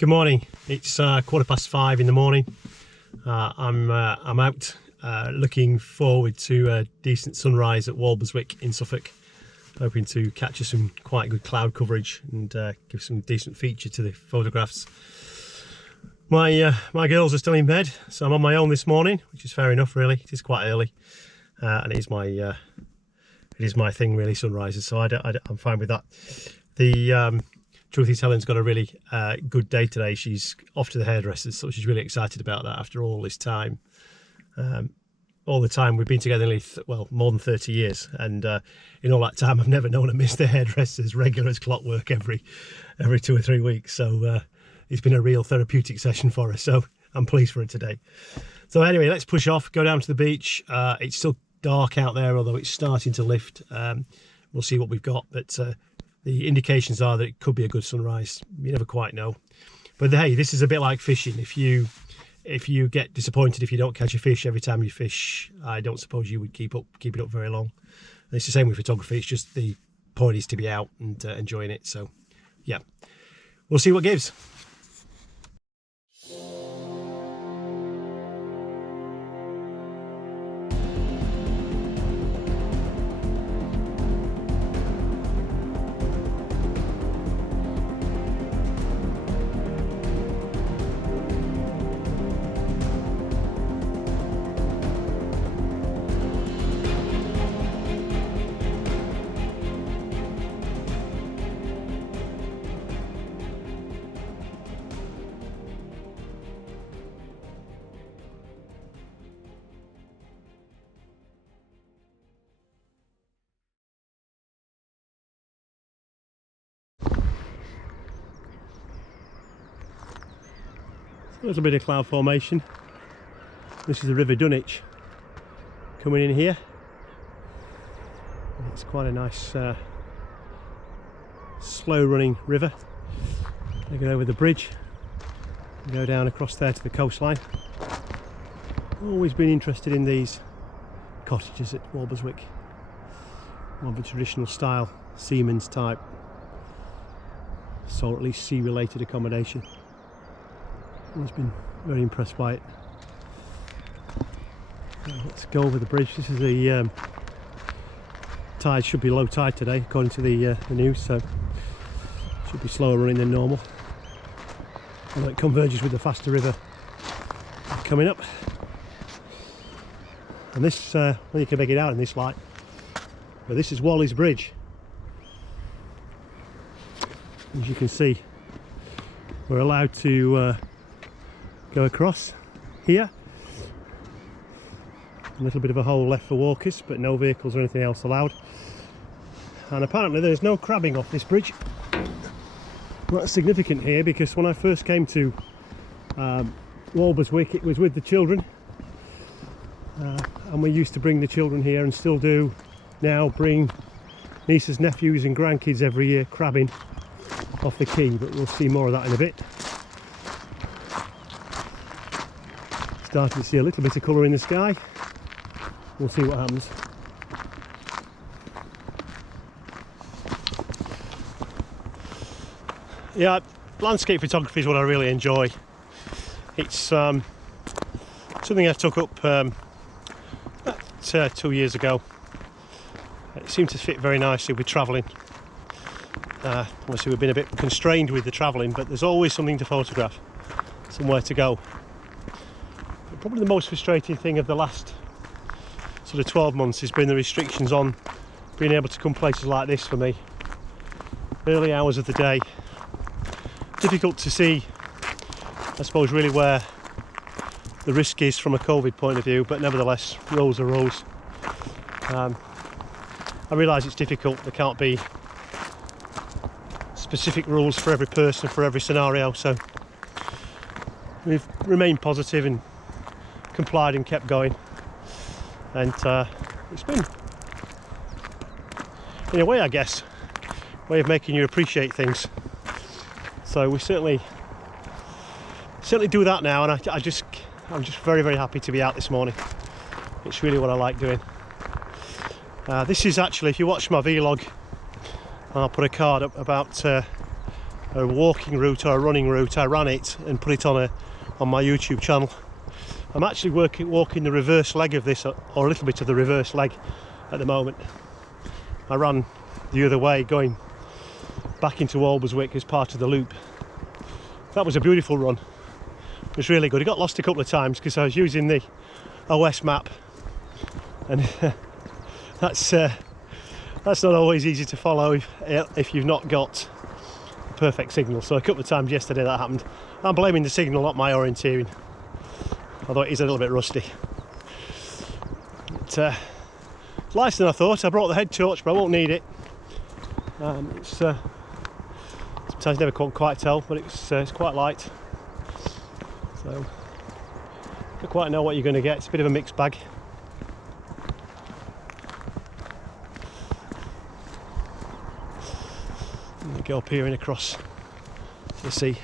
Good morning. It's 5:15 in the morning. I'm out looking forward to a decent sunrise at Walberswick in Suffolk, hoping to capture some quite good cloud coverage and give some decent feature to the photographs. My girls are still in bed, so I'm on my own this morning, which is fair enough really. It is quite early, and it is my thing really, sunrises, so I'm fine with that. The truth is, Helen's got a really good day today. She's off to the hairdressers, so she's really excited about that after all this time. All the time we've been together nearly, more than 30 years, and in all that time I've never known her miss the hairdressers regular as clockwork every 2 or 3 weeks. So it's been a real therapeutic session for her, so I'm pleased for her today. So anyway, let's push off, go down to the beach. It's still dark out there, although it's starting to lift. We'll see what we've got, but the indications are that it could be a good sunrise. You never quite know. But hey, this is a bit like fishing. If you get disappointed if you don't catch a fish every time you fish, I don't suppose you would keep it up very long. And it's the same with photography. It's just the point is to be out and enjoying it. So yeah, we'll see what gives. A little bit of cloud formation. This is the River Dunwich coming in here. It's quite a nice slow running river. I go over the bridge and go down across there to the coastline. Always been interested in these cottages at Walberswick, more of a traditional style, seaman's type, or at least sea related accommodation. Always been very impressed by it. Let's go over the bridge. This is the tide should be low tide today according to the news, so should be slower running than normal. And it converges with the faster river coming up. And this, well, you can make it out in this light, but this is Wally's Bridge. As you can see, we're allowed to go across here. A little bit of a hole left for walkers, but no vehicles or anything else allowed. And apparently there's no crabbing off this bridge. Well, that's significant here because when I first came to Walberswick, it was with the children, and we used to bring the children here, and still do now, bring nieces, nephews and grandkids every year crabbing off the quay, but we'll see more of that in a bit. Starting to see a little bit of colour in the sky. We'll see what happens. Yeah, landscape photography is what I really enjoy. It's something I took up about 2 years ago. It seemed to fit very nicely with travelling. Obviously we've been a bit constrained with the travelling, but there's always something to photograph, somewhere to go. Probably the most frustrating thing of the last sort of 12 months has been the restrictions on being able to come places like this for me. Early hours of the day. Difficult to see, I suppose, really where the risk is from a COVID point of view, but nevertheless, rules are rules. I realise it's difficult, there can't be specific rules for every person, for every scenario, so we've remained positive and complied and kept going, and it's been, in a way, I guess, a way of making you appreciate things. So we certainly do that now, and I'm just very, very happy to be out this morning. It's really what I like doing. This is actually, if you watch my vlog, I'll put a card up about a walking route or a running route, I ran it and put it on my YouTube channel. I'm actually walking the reverse leg of this, or a little bit of the reverse leg at the moment. I ran the other way going back into Walberswick as part of the loop. That was a beautiful run. It was really good. I got lost a couple of times because I was using the OS map, and that's not always easy to follow if you've not got a perfect signal. So a couple of times yesterday that happened. I'm blaming the signal, not my orienteering, although it is a little bit rusty. But, it's nicer than I thought. I brought the head torch, but I won't need it. Sometimes you never can't quite tell, but it's quite light. So you don't quite know what you're going to get. It's a bit of a mixed bag. Go up here and across to the sea.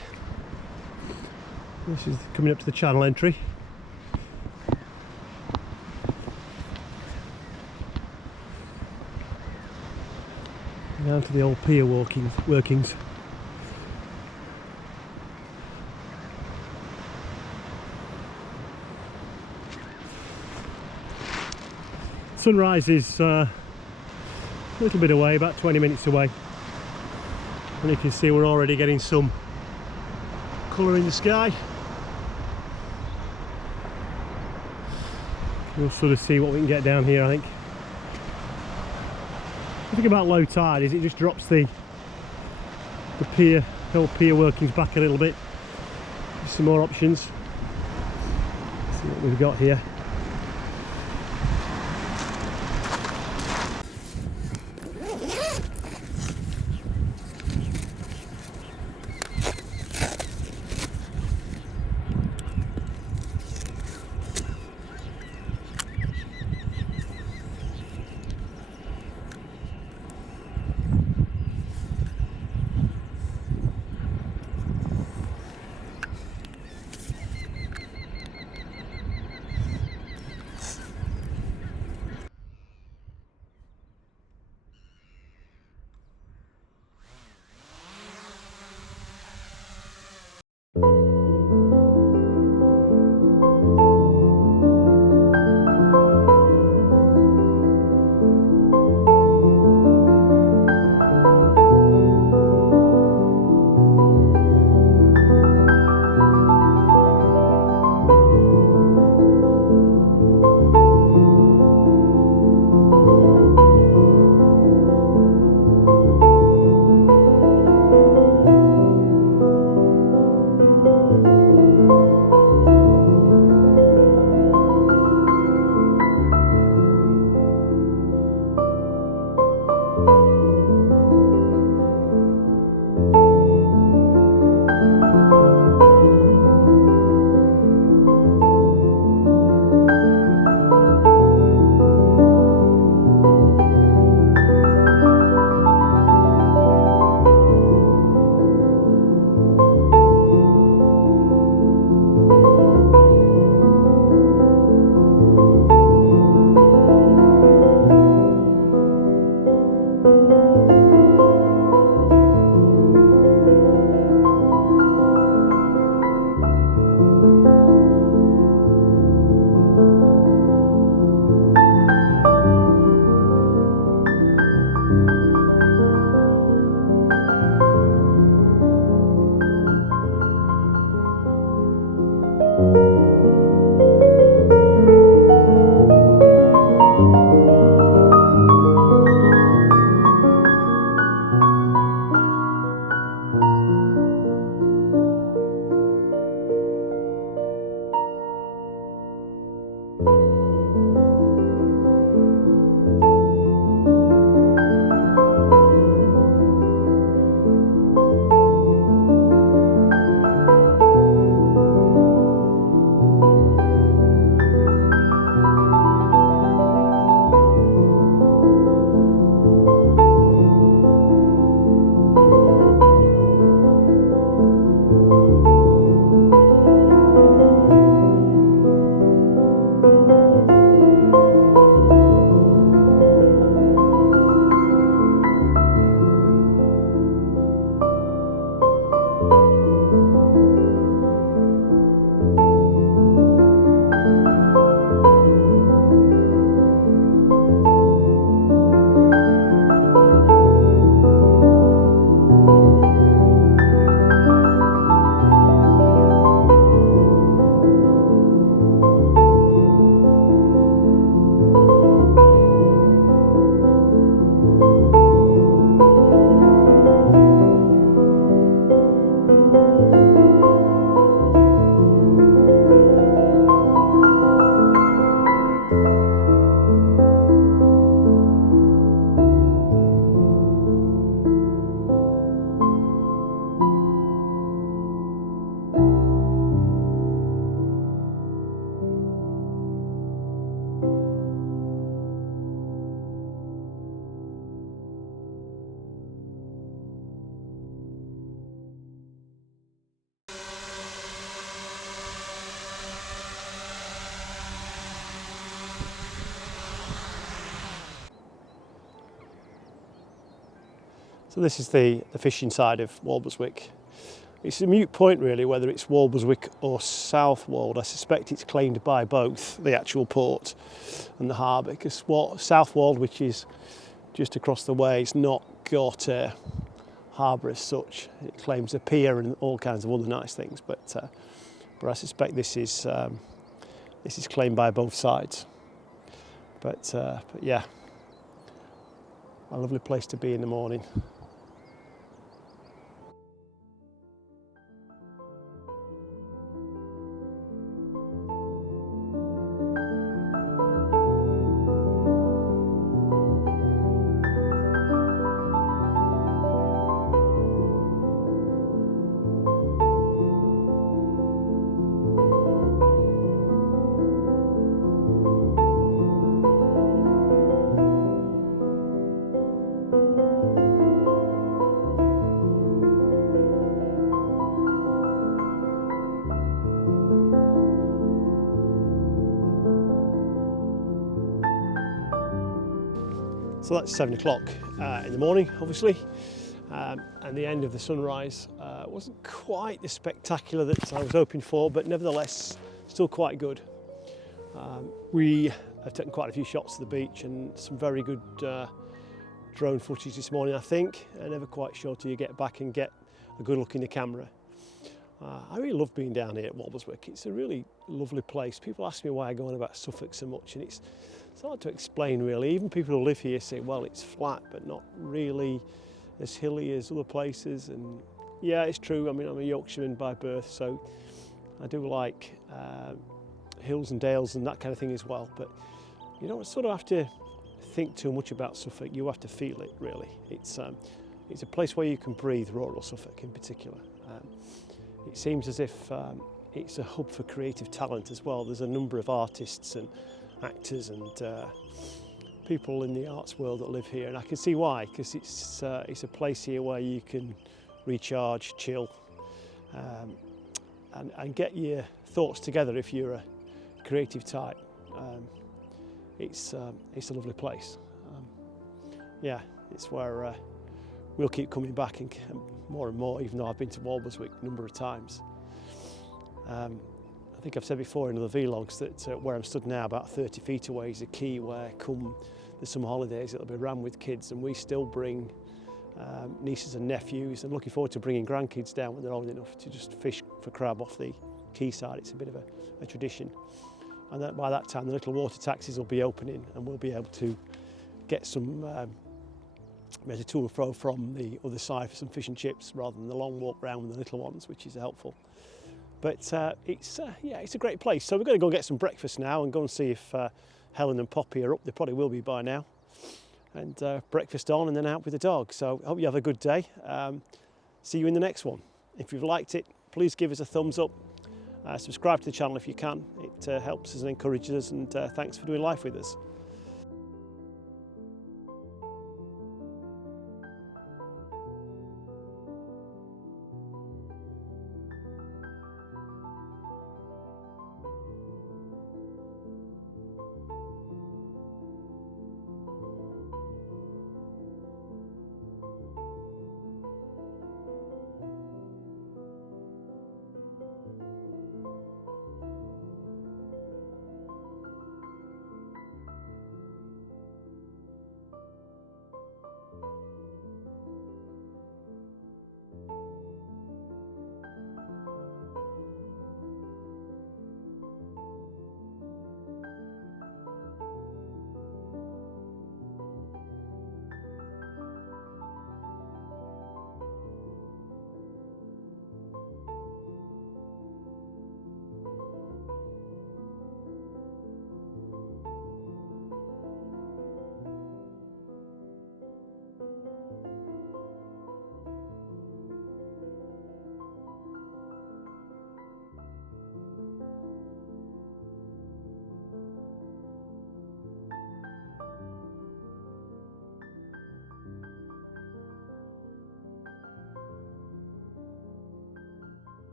This is coming up to the channel entry. Down to the old pier workings. Sunrise is a little bit away, about 20 minutes away. And you can see we're already getting some colour in the sky. We'll sort of see what we can get down here, I think. The thing about low tide is it just drops the whole pier workings back a little bit. Some more options. Let's see what we've got here. So this is the fishing side of Walberswick. It's a moot point really whether it's Walberswick or South Wold. I suspect it's claimed by both the actual port and the harbour, because South Wold, which is just across the way, it's not got a harbour as such. It claims a pier and all kinds of other nice things, but I suspect this is claimed by both sides. But yeah, a lovely place to be in the morning. So that's 7 o'clock in the morning, obviously, and the end of the sunrise wasn't quite the spectacular that I was hoping for, but nevertheless still quite good. We have taken quite a few shots of the beach and some very good drone footage this morning, I think. I'm never quite sure till you get back and get a good look in the camera. I really love being down here at Walberswick. It's a really lovely place. People ask me why I go on about Suffolk so much, and it's hard to explain really. Even people who live here say, well, it's flat but not really as hilly as other places, and yeah, it's true. I mean, I'm a Yorkshireman by birth, so I do like hills and dales and that kind of thing as well, but you don't sort of have to think too much about Suffolk. You have to feel it really. It's a place where you can breathe, rural Suffolk in particular. It seems as if it's a hub for creative talent as well. There's a number of artists and actors and people in the arts world that live here, and I can see why, because it's a place here where you can recharge, chill, and get your thoughts together if you're a creative type. It's a lovely place. Yeah, it's where we'll keep coming back and more, even though I've been to Walberswick a number of times. I think I've said before in other vlogs that where I'm stood now, about 30 feet away, is a quay where come the summer holidays it'll be rammed with kids, and we still bring nieces and nephews, and looking forward to bringing grandkids down when they're old enough to just fish for crab off the quayside. It's a bit of a tradition, and that by that time the little water taxis will be opening and we'll be able to get some maybe to and fro from the other side for some fish and chips rather than the long walk round with the little ones, which is helpful. But it's a great place. So we're going to go get some breakfast now and go and see if Helen and Poppy are up. They probably will be by now. And breakfast on and then out with the dog. So I hope you have a good day. See you in the next one. If you've liked it, please give us a thumbs up. Subscribe to the channel if you can. It helps us and encourages us, and thanks for doing life with us.